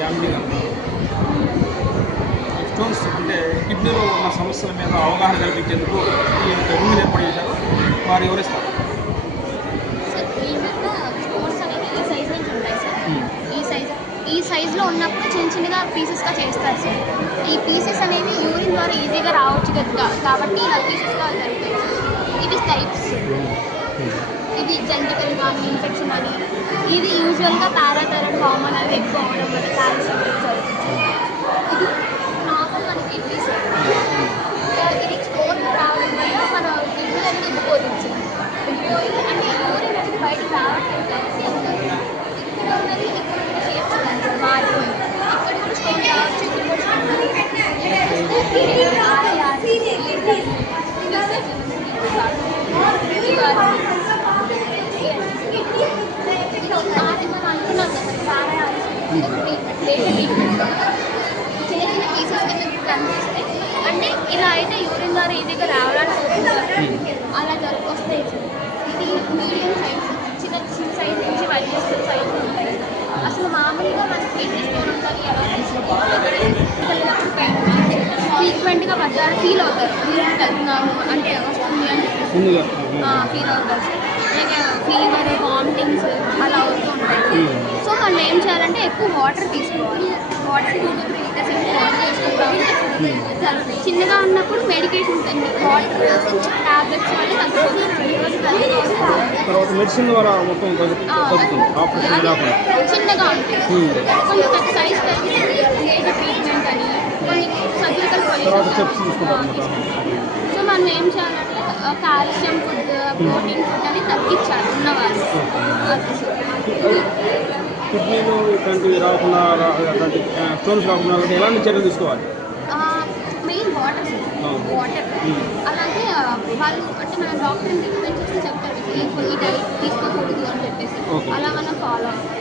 గ్యామిటింగ్ అంటారు స్టోన్స్ అంటే కిడ్నీలో ఉన్న సమస్యల మీద అవగాహన కల్పించేందుకు ఈ యొక్క రూమ్ ఏర్పాటు చేశారు. వారు వివరిస్తారు ఈ సైజులో hmm. ఉన్నప్పుడు చిన్న చిన్నగా పీసెస్గా చేస్తారు సార్ ఈ పీసెస్ అనేవి యూరిన్ ద్వారా ఈజీగా రావచ్చు కదా కాబట్టి ఇలా పీసెస్గా జరుగుతాయి ఇది టైప్స్ ఇది జంటికల్ కానీ ఇన్ఫెక్షన్ కానీ ఇది యూజువల్గా పారాథైరాయిడ్ హార్మోన్ 可以逛那么大型。చేసిన పీసెస్ కింద కనిపిస్తే అంటే ఇలా అయితే యూరిన్ ద్వారా ఈజీగా రావడానికి అలా వస్తాయి. ఇది మీడియం సైజ్ చిన్న చిన్న సైజ్ నుంచి వైట్ చేసిన సైజ్ ఉంటాయి అసలు మామూలుగా మనకి కిడ్నీ స్టోన్ ఉంటుంది ఎలా తెలిసినప్పుడు పెయిన్ ఫ్రీక్వెంట్గా పడ్డారు ఫీల్ అవుతారు వెళ్తున్నాము అంటే వస్తుంది అని ఫీల్ అవుతారు లైక్ ఫీవర్ వామిటింగ్స్ అలా అవుతూ ఉంటాయి సో మనం ఏం చేయాలంటే ఎక్కువ వాటర్ తీసుకోవాలి. Water two to three litres water చిన్నగా ఉన్నప్పుడు మెడికేషన్ వాటర్ టాబ్లెట్స్ వల్ల తర్వాత మెడిసిన్ ద్వారా మొత్తం చిన్నగా ఉంటుంది. కొంచెం పెద్ద సైజ్ పెరిగితే ఏజ్ ట్రీట్మెంట్ అని కొన్ని సర్జికల్ సో మనం ఏం చేయాలంటే కాల్షియం ఫుడ్ ప్రోటీన్ ఫుడ్ అని తగ్గించాలి. ఉన్నవాళ్ళు అది సార్. ఇట్లాంటివి రాకుండా అట్లాంటి స్టోన్స్ రాకుండా ఎలాంటి చర్యలు తీసుకోవాలి? మెయిన్ వాటర్ వాటర్ అలాగే వాళ్ళు అంటే మన డాక్టర్ని రికమెండ్ చేస్తే చెప్తారు ఈ ఈ డైట్ తీసుకోకూడదు అని చెప్పేసి. అలా మనం ఫాలో అవ్వాలి